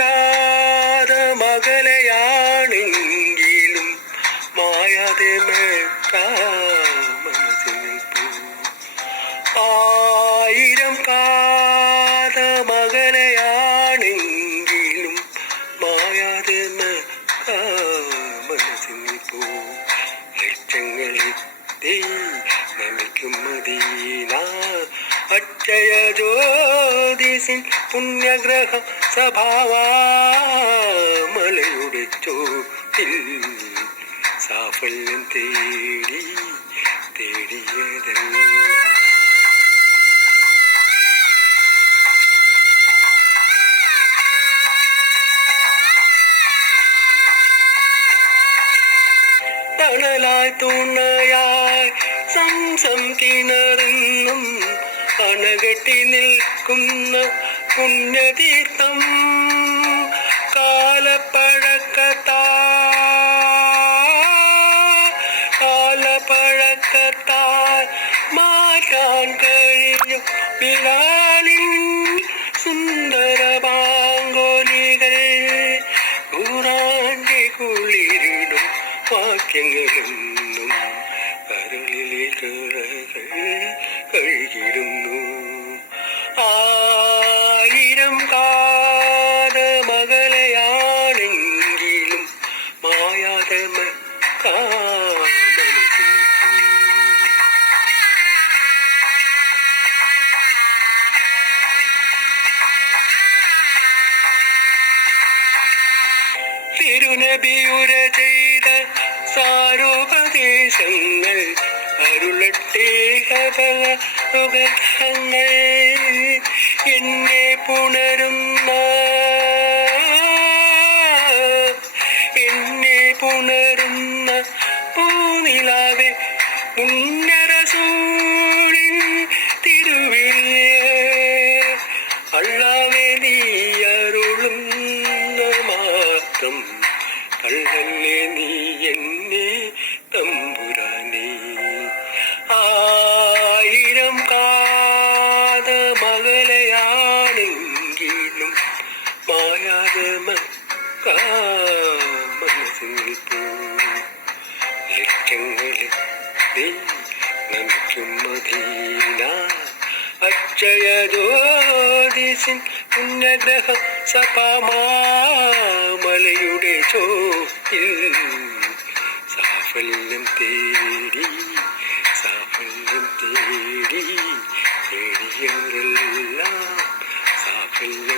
കാത മകളെയാണെങ്കിലും മായാതെ മനസ്സിൽ നിൽപ്പൂ. ആയിരം കാത മകളെയാണെങ്കിലും മായാതെ മനസ്സിൽ നിൽപ്പൂ. ലക്ഷങ്ങളെത്തി നമിക്കും മദീന അക്ഷയ ജ്യോതിസിൻ പുണ്യഗ്രഹ സഭാവാമലയുടെ ചോട്ടിൽ സാഫല്യം തേടിയതല്ല. തണലായി തുണയായി സംസം കിണറുന്നും അണകെട്ടി നിൽക്കുന്ന പുണ്യതീർത്ഥം കാലപ്പഴക്കത്താൽ മാറ്റാൻ കഴിഞ്ഞു ബിലാലിൻ സുന്ദര ബാങ്കോലികൾ. ഖുർആന്റെ കുളിരിടും വാക്യങ്ങളെന്നും കരളിലെ കഴുകിടുന്നു. ആയിരം കാത മകളെയാണെങ്കിലും മായാതെ തിരുനബിയുര ചെയ്ത സാരോപദേശങ്ങൾ അരുളട്ടെ ഉപഗ്രഹങ്ങൾ. എന്നെ പുണരുന്ന പൂനിലാവെ ഉന്നരസൂഴിൻ തിരുവില്യ അള്ളാവെ നീ അരുളുന്ന മാത്രം കള്ളല്ലേ നീ എന്നെ തമ്പുരാനേ. ആയിരം കാത മകളെയാണെങ്കിലും മായാതെ മനസ്സിൽ നിൽപ്പൂ. ലക്ഷങ്ങളിൽ നമിക്കും മദീന അക്ഷയ ജ്യോതിസിൻ പുണ്യഗ്രഹ സഭാമാമലയുടെ ചോട്ടിൽ സാഫല്യം തേടിയവരെല്ലാം സാഫല്യം